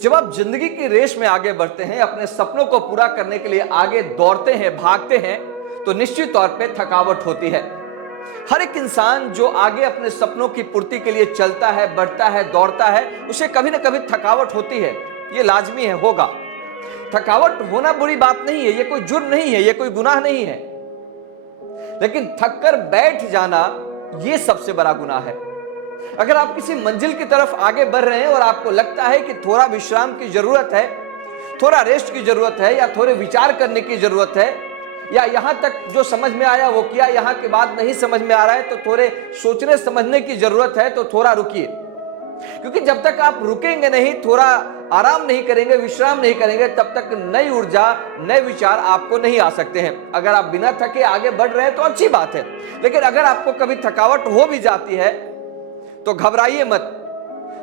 जब आप जिंदगी की रेस में आगे बढ़ते हैं, अपने सपनों को पूरा करने के लिए आगे दौड़ते हैं, भागते हैं, तो निश्चित तौर पे थकावट होती है। हर एक इंसान जो आगे अपने सपनों की पूर्ति के लिए चलता है, बढ़ता है, दौड़ता है, उसे कभी ना कभी थकावट होती है। ये लाजमी है, होगा। थकावट होना बुरी बात नहीं है, ये कोई जुर्म नहीं है, ये कोई गुनाह नहीं है। लेकिन थक कर बैठ जाना, ये सबसे बड़ा गुनाह है। अगर आप किसी मंजिल की तरफ आगे बढ़ रहे हैं और आपको लगता है कि थोड़ा विश्राम की जरूरत है, थोड़ा रेस्ट की जरूरत है, या थोड़े विचार करने की जरूरत है, या यहां तक जो समझ में आया वो किया, यहां के बाद नहीं समझ में आ रहा है तो थोड़े सोचने समझने की जरूरत है, तो थोड़ा रुकिए। क्योंकि जब तक आप रुकेंगे नहीं, थोड़ा आराम नहीं करेंगे, विश्राम नहीं करेंगे, तब तक नई ऊर्जा, नए विचार आपको नहीं आ सकते हैं। अगर आप बिना थके आगे बढ़ रहे हैं तो अच्छी बात है, लेकिन अगर आपको कभी थकावट हो भी जाती है तो घबराइए मत,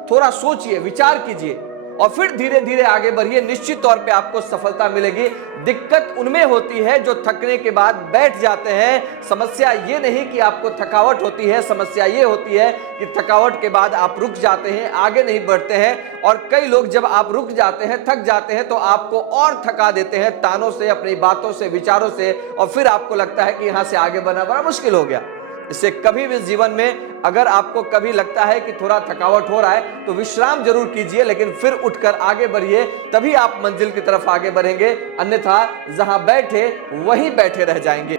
थोड़ा सोचिए, विचार कीजिए और फिर धीरे धीरे आगे बढ़िए। निश्चित तौर पे आपको सफलता मिलेगी। दिक्कत उनमें होती है जो थकने के बाद बैठ जाते हैं। समस्या ये नहीं कि आपको थकावट होती है, समस्या ये होती है कि थकावट के बाद आप रुक जाते हैं, आगे नहीं बढ़ते हैं। और कई लोग जब आप रुक जाते हैं, थक जाते हैं, तो आपको और थका देते हैं तानों से, अपनी बातों से, विचारों से, और फिर आपको लगता है कि यहां से आगे बढ़ना बड़ा मुश्किल हो गया। इससे कभी भी जीवन में अगर आपको कभी लगता है कि थोड़ा थकावट हो रहा है तो विश्राम जरूर कीजिए, लेकिन फिर उठकर आगे बढ़िए, तभी आप मंजिल की तरफ आगे बढ़ेंगे। अन्यथा जहां बैठे वहीं बैठे रह जाएंगे।